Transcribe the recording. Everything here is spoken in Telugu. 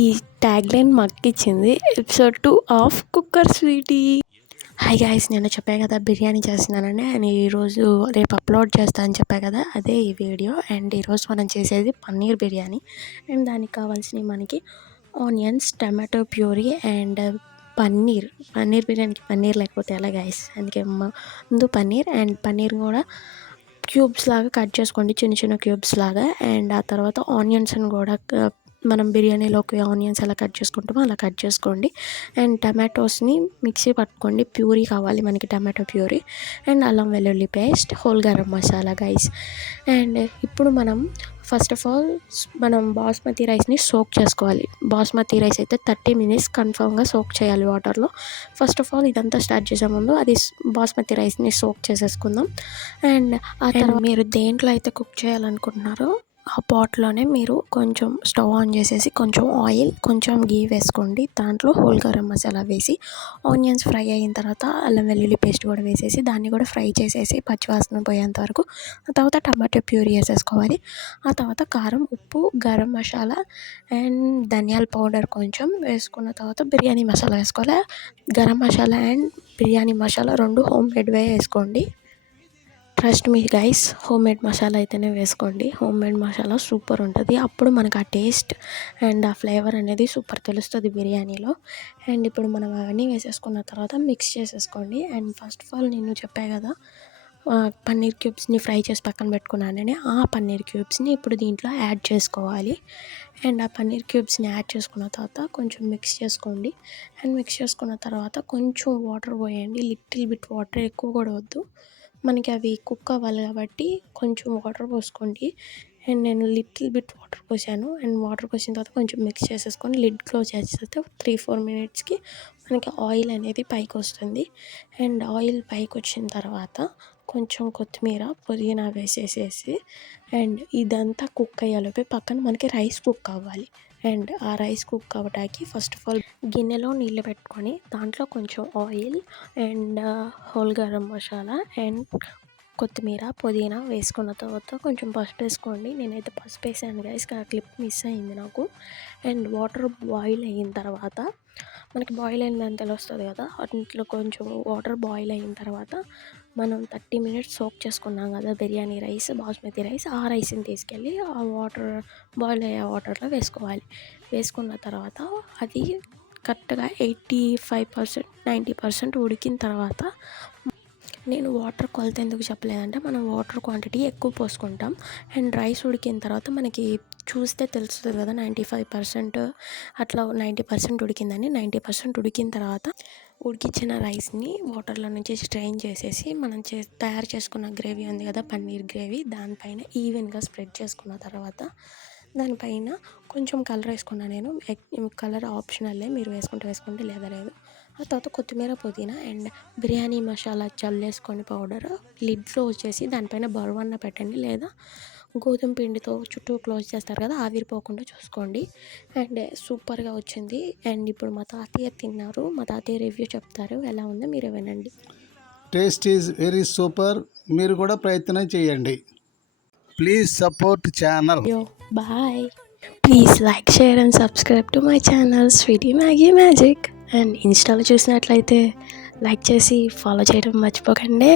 ఈ ట్యాగ్లైన్ మక్కిచ్చింది. Episode 2 of cooker sweety. Hi guys, నేను చెప్పా కదా బిర్యానీ చేస్తున్నానని. నేను ఈరోజు రేపు అప్లోడ్ చేస్తా అని చెప్పా కదా, అదే ఈ వీడియో. అండ్ ఈరోజు మనం చేసేది పన్నీర్ బిర్యానీ. అండ్ దానికి కావాల్సినవి మనకి onions, tomato puree and paneer బిర్యానీకి పన్నీర్ లేకపోతే ఎలా గాయ్స్, అందుకే ముందు పన్నీర్. అండ్ పన్నీర్ కూడా క్యూబ్స్ లాగా కట్ చేసుకోండి, చిన్న చిన్న క్యూబ్స్ లాగా. అండ్ ఆ తర్వాత ఆనియన్స్ని కూడా మనం బిర్యానీలోకి ఆనియన్స్ ఎలా కట్ చేసుకుంటామో అలా కట్ చేసుకోండి. అండ్ టమాటోస్ని మిక్సీ పట్టుకోండి, ప్యూరీ కావాలి మనకి, టమాటో ప్యూరీ. అండ్ అల్లం వెల్లుల్లి paste, whole garam masala guys. And ఇప్పుడు మనం ఫస్ట్ ఆఫ్ ఆల్ మనం బాస్మతి రైస్ని సోక్ చేసుకోవాలి. బాస్మతి రైస్ అయితే 30 minutes కన్ఫామ్గా సోక్ చేయాలి వాటర్లో. ఫస్ట్ ఆఫ్ ఆల్ ఇదంతా స్టార్ట్ చేసే ముందు అది బాస్మతి రైస్ని సోక్ చేసేసుకుందాం. అండ్ ఆ తర్వాత మీరు దేంట్లో అయితే కుక్ చేయాలనుకుంటున్నారో ఆ పాట్లోనే మీరు కొంచెం స్టవ్ ఆన్ చేసేసి కొంచెం ఆయిల్, కొంచెం గీ వేసుకోండి. దాంట్లో హోల్ గరం మసాలా వేసి ఆనియన్స్ ఫ్రై అయిన తర్వాత అల్లం వెల్లుల్లి పేస్ట్ కూడా వేసేసి దాన్ని కూడా ఫ్రై చేసేసి పచ్చివాసన పోయేంత వరకు. ఆ తర్వాత టమాటో ప్యూరీ వేసేసుకోవాలి. ఆ తర్వాత కారం, ఉప్పు, గరం మసాలా అండ్ ధనియాల పౌడర్ కొంచెం వేసుకున్న తర్వాత బిర్యానీ మసాలా వేసుకోవాలి. గరం మసాలా అండ్ బిర్యానీ మసాలా 2 హోమ్ మేడ్వే వేసుకోండి. Trust me guys, home made masala అయితేనే వేసుకోండి. హోమ్ మేడ్ మసాలా సూపర్ ఉంటుంది. అప్పుడు మనకు ఆ టేస్ట్ అండ్ ఆ ఫ్లేవర్ అనేది సూపర్ తెలుస్తుంది బిర్యానీలో. అండ్ ఇప్పుడు మనం అవన్నీ వేసేసుకున్న తర్వాత మిక్స్ చేసేసుకోండి. అండ్ ఫస్ట్ ఆఫ్ ఆల్ నేను చెప్పా కదా పన్నీర్ క్యూబ్స్ని ఫ్రై చేసి పక్కన పెట్టుకున్నానని, ఆ పన్నీర్ క్యూబ్స్ని ఇప్పుడు దీంట్లో యాడ్ చేసుకోవాలి. అండ్ ఆ పన్నీర్ క్యూబ్స్ని యాడ్ చేసుకున్న తర్వాత కొంచెం మిక్స్ చేసుకోండి. అండ్ మిక్స్ చేసుకున్న తర్వాత కొంచెం వాటర్ పోయండి, లిటిల్ బిట్ వాటర్, ఎక్కువ కూడా వద్దు. మనకి అవి కుక్ అవ్వాలి కాబట్టి కొంచెం వాటర్ పోసుకోండి. అండ్ నేను లిటిల్ బిట్ వాటర్ పోసాను. అండ్ వాటర్ పోసిన తర్వాత కొంచెం మిక్స్ చేసేసుకొని లిడ్ క్లోజ్ చేసేస్తే 3-4 minutesకి మనకి ఆయిల్ అనేది పైకి వస్తుంది. అండ్ ఆయిల్ పైకి వచ్చిన తర్వాత కొంచెం కొత్తిమీర, పుదీనా వేసేసేసి అండ్ ఇదంతా కుక్ అయ్యేలోపే పక్కన మనకి రైస్ కుక్ అవ్వాలి. అండ్ ఆ రైస్ కుక్ అవ్వడానికి ఫస్ట్ ఆఫ్ ఆల్ గిన్నెలో నీళ్ళు పెట్టుకొని దాంట్లో కొంచెం oil and whole garam masala and కొత్తిమీర, పుదీనా వేసుకున్న తర్వాత కొంచెం పసుపు వేసుకోండి. నేనైతే పసుపు వేసాను గైస్, ఆ క్లిప్ మిస్ అయింది నాకు. అండ్ వాటర్ బాయిల్ అయిన తర్వాత మనకి బాయిల్ అయిందని తెలుస్తుంది కదా, అట్లా కొంచెం వాటర్ బాయిల్ అయిన తర్వాత మనం 30 minutes సోక్ చేసుకున్నాం కదా బిర్యానీ రైస్, బాస్మతి రైస్, ఆ రైస్ని తీసుకెళ్ళి ఆ వాటర్ బాయిల్ అయ్యే వాటర్లో వేసుకోవాలి. వేసుకున్న తర్వాత అది కరెక్ట్గా 85%, 90% ఉడికిన తర్వాత, నేను వాటర్ కొలత ఎందుకు చెప్పలేదంటే మనం వాటర్ క్వాంటిటీ ఎక్కువ పోసుకుంటాం. అండ్ రైస్ ఉడికిన తర్వాత మనకి చూస్తే తెలుస్తుంది కదా 95% అట్లా 90% ఉడికిందని. 90% ఉడికిన తర్వాత ఉడికించిన రైస్ని వాటర్లో నుంచి స్ట్రెయిన్ చేసేసి మనం తయారు చేసుకున్న గ్రేవీ ఉంది కదా, పన్నీర్ గ్రేవీ, దానిపైన ఈవెన్గా స్ప్రెడ్ చేసుకున్న తర్వాత దానిపైన కొంచెం కలర్ వేసుకున్నాను నేను. కలర్ ఆప్షనల్లే, మీరు వేసుకుంటే లేదా లేదు. ఆ తర్వాత కొత్తిమీర, పుదీనా అండ్ బిర్యానీ మసాలా చల్లేసుకొని పౌడర్ లిడ్ క్లోజ్ చేసి దానిపైన బరువన్న పెట్టండి, లేదా గోధుమ పిండితో చుట్టూ క్లోజ్ చేస్తారు కదా, ఆవిరిపోకుండా చూసుకోండి. అండ్ సూపర్గా వచ్చింది. అండ్ ఇప్పుడు మా తాతయ్య తిన్నారు, మా తాతయ్య రివ్యూ చెప్తారు ఎలా ఉందో మీరు వినండి. టేస్ట్ ఈజ్ వెరీ సూపర్, మీరు కూడా ప్రయత్నం చేయండి. Please support channel. Bye. Please like, share and subscribe to my channel sweety Maggie magic. And ఇన్స్టాలో చూసినట్లయితే లైక్ చేసి ఫాలో చేయడం మర్చిపోకండి.